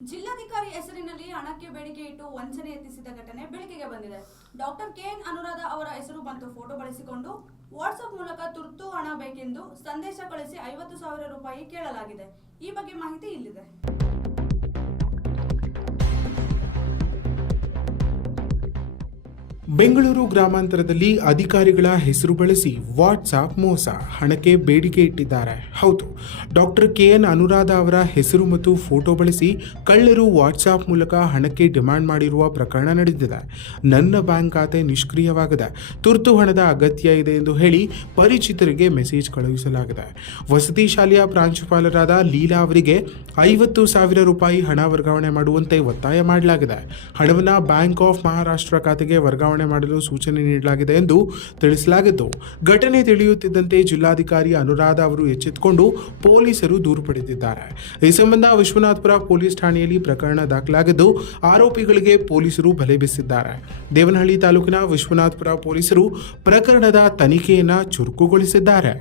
ಜಿಲ್ಲಾಧಿಕಾರಿ ಹೆಸರಿನಲ್ಲಿ ಹಣಕ್ಕೆ ಬೇಡಿಕೆ ಇಟ್ಟು ವಂಚನೆ ಯತ್ನಿಸಿದ ಘಟನೆ ಬೆಳಕಿಗೆ ಬಂದಿದೆ. ಡಾಕ್ಟರ್ ಕೆಎನ್ ಅನುರಾಧ ಅವರ ಹೆಸರು ಮತ್ತು ಫೋಟೋ ಬಳಸಿಕೊಂಡು ವಾಟ್ಸ್ಆಪ್ ಮೂಲಕ ತುರ್ತು ಹಣ ಬೇಕೆಂದು ಸಂದೇಶ ಕಳಿಸಿ 50,000 ರೂಪಾಯಿ ಕೇಳಲಾಗಿದೆ. ಈ ಬಗ್ಗೆ ಮಾಹಿತಿ ಇಲ್ಲಿದೆ. ಬೆಂಗಳೂರು ಗ್ರಾಮಾಂತರದಲ್ಲಿ ಅಧಿಕಾರಿಗಳ ಹೆಸರು ಬಳಸಿ ವಾಟ್ಸಾಪ್ ಮೋಸ, ಹಣಕ್ಕೆ ಬೇಡಿಕೆ ಇಟ್ಟಿದ್ದಾರೆ. ಹೌದು, ಡಾಕ್ಟರ್ ಕೆಎನ್ ಅನುರಾಧ ಅವರ ಹೆಸರು ಮತ್ತು ಫೋಟೋ ಬಳಸಿ ಕಳ್ಳರು ವಾಟ್ಸಾಪ್ ಮೂಲಕ ಹಣಕ್ಕೆ ಡಿಮ್ಯಾಂಡ್ ಮಾಡಿರುವ ಪ್ರಕರಣ ನಡೆದಿದೆ. ನನ್ನ ಬ್ಯಾಂಕ್ ಖಾತೆ ನಿಷ್ಕ್ರಿಯವಾಗಿದೆ, ತುರ್ತು ಹಣದ ಅಗತ್ಯ ಇದೆ ಎಂದು ಹೇಳಿ ಪರಿಚಿತರಿಗೆ ಮೆಸೇಜ್ ಕಳುಹಿಸಲಾಗಿದೆ. ವಸತಿ ಶಾಲೆಯ ಪ್ರಾಂಶುಪಾಲರಾದ ಲೀಲಾ ಅವರಿಗೆ 50,000 ರೂಪಾಯಿ ಹಣ ವರ್ಗಾವಣೆ ಮಾಡುವಂತೆ ಒತ್ತಾಯ ಮಾಡಲಾಗಿದೆ. ಹಣವನ್ನು ಬ್ಯಾಂಕ್ ಆಫ್ ಮಹಾರಾಷ್ಟ್ರ ಖಾತೆಗೆ ವರ್ಗಾವಣೆ ಮಾಡಲು ಸೂಚನೆ ನೀಡಲಾಗಿದೆ ಎಂದು ತಿಳಿಸಲಾಗಿದ್ದು, ಘಟನೆ ತಿಳಿಯುತ್ತಿದ್ದಂತೆ ಜಿಲ್ಲಾಧಿಕಾರಿ ಅನುರಾಧ ಅವರು ಎಚ್ಚೆತ್ತುಕೊಂಡು ಪೊಲೀಸರು ದೂರು ಪಡೆದಿದ್ದಾರೆ. ಈ ಸಂಬಂಧ ವಿಶ್ವನಾಥಪುರ ಪೊಲೀಸ್ ಠಾಣೆಯಲ್ಲಿ ಪ್ರಕರಣ ದಾಖಲಾಗಿದ್ದು, ಆರೋಪಿಗಳಿಗೆ ಪೊಲೀಸರು ಬಲೆ ಬೀಸಿದ್ದಾರೆ. ದೇವನಹಳ್ಳಿ ತಾಲೂಕಿನ ವಿಶ್ವನಾಥಪುರ ಪೊಲೀಸರು ಪ್ರಕರಣದ ತನಿಖೆಯನ್ನು ಚುರುಕುಗೊಳಿಸಿದ್ದಾರೆ.